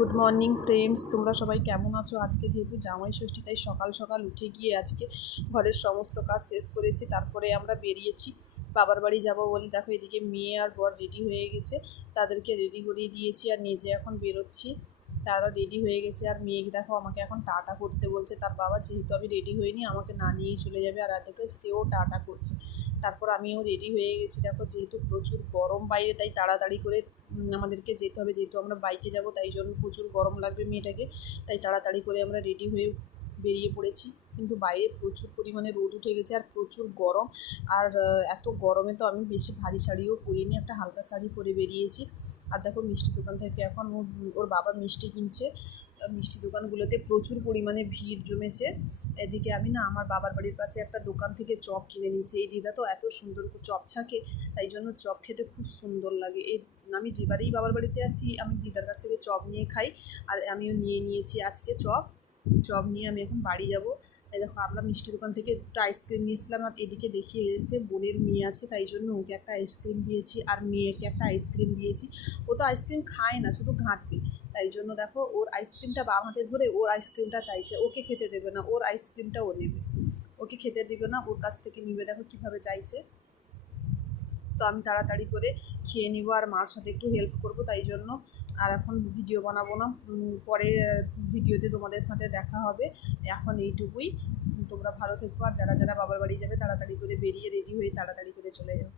Good morning friends, তোমরা সবাই কেমন আছো? আজকে যেহেতু জামাই ষষ্ঠী তাই সকাল সকাল উঠে গিয়ে আজকে ঘরের সমস্ত কাজ শেষ করেছি। তারপরে আমরা বেরিয়েছি বাবার বাড়ি যাব বলে। দেখো এদিকে মেয়ে আর বর রেডি হয়ে গেছে, তাদেরকে রেডি করিয়ে দিয়েছি আর নিজে এখন বেরোচ্ছি। তারা রেডি হয়ে গেছে আর মেয়েকে দেখো আমাকে এখন টাটা করতে বলছে। তার বাবা যেহেতু আমি রেডি হইনি আমাকে না নিয়েই চলে যাবে, আর দেখো সেও টাটা করছে। তারপর আমিও রেডি হয়ে গেছি। দেখো যেহেতু প্রচুর গরম বাইরে তাই তাড়াতাড়ি করে আমাদেরকে যেতে হবে, যেহেতু আমরা বাইকে যাব তাই জন্য প্রচুর গরম লাগবে মেয়েটাকে, তাই তাড়াতাড়ি করে আমরা রেডি হয়ে বেরিয়ে পড়েছি। কিন্তু বাইরে প্রচুর পরিমাণে রোদ উঠে গেছে আর প্রচুর গরম। আর এত গরমে তো আমি বেশি ভারী শাড়িও পরিনি, একটা হালকা শাড়ি পরে বেরিয়েছি। আর দেখো মিষ্টি দোকান থেকে এখন ওর বাবা মিষ্টি কিনছে। মিষ্টি দোকানগুলোতে প্রচুর পরিমাণে ভিড় জমেছে। এদিকে আমি না আমার বাবার বাড়ির পাশে একটা দোকান থেকে চপ কিনে নিয়েছি। এই দিদা তো এত সুন্দর চপ ছাঁকে, তাই জন্য চপ খেতে খুব সুন্দর লাগে। আমি যেবারেই বাবার বাড়িতে আসি আমি দিদার কাছ থেকে চপ নিয়ে খাই, আর আমিও নিয়ে নিয়েছি আজকে চপ নিয়ে আমি এখন বাড়ি যাব। তাই দেখো আমরা মিষ্টি দোকান থেকে একটা আইসক্রিম নিয়েছিলাম, আর এদিকে দেখিয়ে এসে বোনের মেয়ে আছে তাই জন্য ওকে একটা আইসক্রিম দিয়েছি আর মেয়েকে একটা আইসক্রিম দিয়েছি। ও তো আইসক্রিম খায় না, শুধু ঘাঁটবে, তাই জন্য দেখো ওর আইসক্রিমটা বাম হাতে ধরে ওর আইসক্রিমটা চাইছে। ওকে খেতে দেবে না, ওর আইসক্রিমটা ও নেবে, ওকে খেতে দেবে না, ওর কাছ থেকে নিবে। দেখো কীভাবে চাইছে। তো আমি তাড়াতাড়ি করে খেয়ে নিব আর মার সাথে একটু হেল্প করব, তাই জন্য আর এখন ভিডিও বানাবো না। পরে ভিডিওতে তোমাদের সাথে দেখা হবে। এখন এইটুকুই। তোমরা ভালো থেকো, আর যারা যারা বাবার বাড়ি যাবে তাড়াতাড়ি করে বেরিয়ে রেডি হয়ে তাড়াতাড়ি করে চলে যাও।